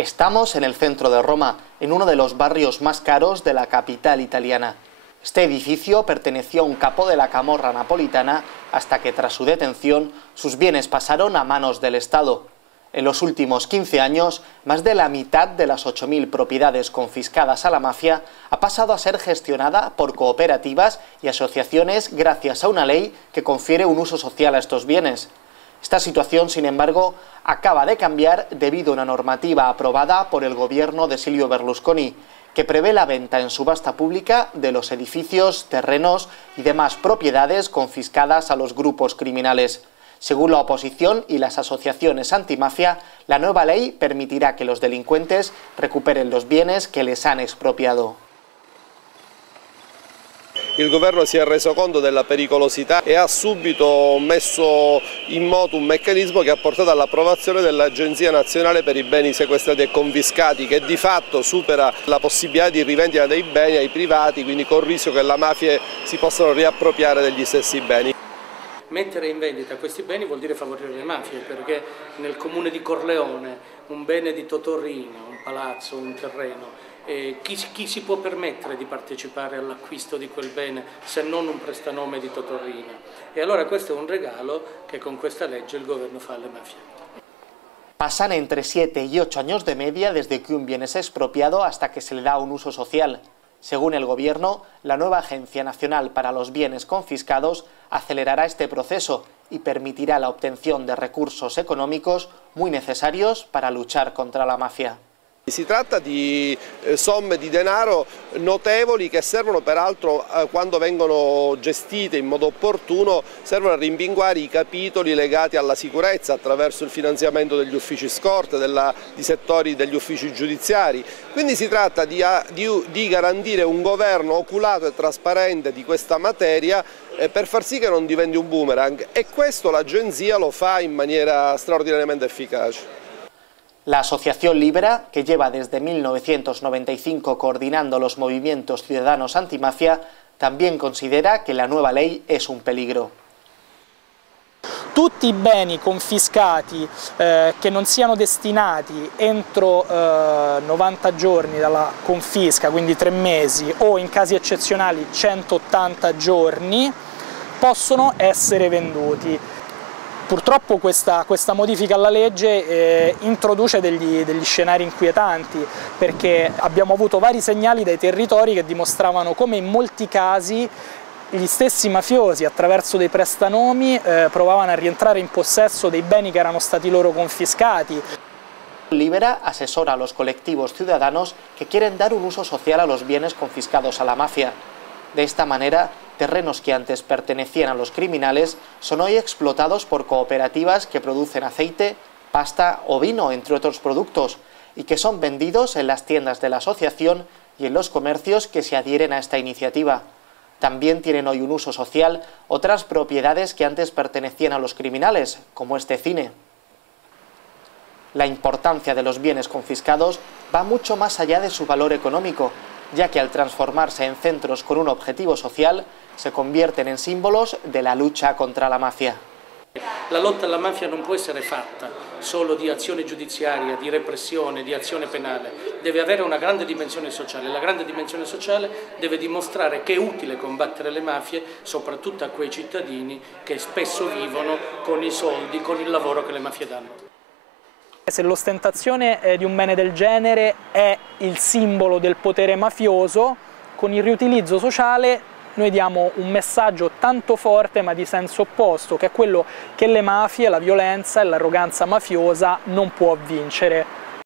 Estamos en el centro de Roma, en uno de los barrios más caros de la capital italiana. Este edificio perteneció a un capo de la camorra napolitana hasta que tras su detención sus bienes pasaron a manos del Estado. En los últimos 15 años, más de la mitad de las 8.000 propiedades confiscadas a la mafia ha pasado a ser gestionada por cooperativas y asociaciones gracias a una ley que confiere un uso social a estos bienes. Esta situación, sin embargo, acaba de cambiar debido a una normativa aprobada por el gobierno de Silvio Berlusconi, que prevé la venta en subasta pública de los edificios, terrenos y demás propiedades confiscadas a los grupos criminales. Según la oposición y las asociaciones antimafia, la nueva ley permitirá que los delincuentes recuperen los bienes que les han expropiado. Il governo si è reso conto della pericolosità e ha subito messo in moto un meccanismo che ha portato all'approvazione dell'Agenzia Nazionale per i Beni Sequestrati e Confiscati, che di fatto supera la possibilità di rivendita dei beni ai privati, quindi con il rischio che le mafie si possano riappropriare degli stessi beni. Mettere in vendita questi beni vuol dire favorire le mafie, perché nel comune di Corleone un bene di Totorrino, un palazzo, un terreno, chi si può permettere di partecipare all'acquisto di quel bene se non un prestanome di Totorrino? E allora questo è un regalo che con questa legge il governo fa alle mafie. Pasan entre 7 y 8 años de media desde que un bien es expropiado hasta que se le da un uso social. Según el Gobierno, la nueva Agencia Nacional para los Bienes Confiscados acelerará este proceso y permitirá la obtención de recursos económicos muy necesarios para luchar contra la mafia. Si tratta di somme di denaro notevoli che servono peraltro quando vengono gestite in modo opportuno, servono a rimpinguare i capitoli legati alla sicurezza attraverso il finanziamento degli uffici scorte, di settori degli uffici giudiziari. Quindi si tratta di garantire un governo oculato e trasparente di questa materia per far sì che non diventi un boomerang, e questo l'Agenzia lo fa in maniera straordinariamente efficace. La Asociación Libera, que lleva desde 1995 coordinando los movimientos ciudadanos antimafia, también considera que la nueva ley es un peligro. Tutti i beni confiscati che non siano destinati entro 90 giorni dalla confisca, quindi 3 mesi, o in casi eccezionali 180 giorni, possono essere venduti. Purtroppo questa modifica alla legge introduce degli scenari inquietanti, perché abbiamo avuto vari segnali dai territori che dimostravano come in molti casi gli stessi mafiosi, attraverso dei prestanomi, provavano a rientrare in possesso dei beni che erano stati loro confiscati. Libera asesora a los colectivos ciudadanos que quieren dar un uso social a los bienes confiscados a la mafia. De esta manera, terrenos que antes pertenecían a los criminales son hoy explotados por cooperativas que producen aceite, pasta o vino, entre otros productos, y que son vendidos en las tiendas de la asociación y en los comercios que se adhieren a esta iniciativa. También tienen hoy un uso social otras propiedades que antes pertenecían a los criminales, como este cine. La importancia de los bienes confiscados va mucho más allá de su valor económico, ya que al transformarse en centros con un objetivo social, se convierten en símbolos de la lucha contra la mafia. La lotta alla mafia non può essere fatta solo di azione giudiziaria, di repressione, di azione penale, deve avere una grande dimensione sociale. La grande dimensione sociale deve dimostrare che è utile combattere le mafie, soprattutto a quei cittadini che spesso vivono con i soldi, con il lavoro che le mafie danno. Se l'ostentazione di un bene del genere è il simbolo del potere mafioso, con il riutilizzo sociale noi diamo un messaggio tanto forte ma di senso opposto, che è quello che le mafie, la violenza e l'arroganza mafiosa non può vincere.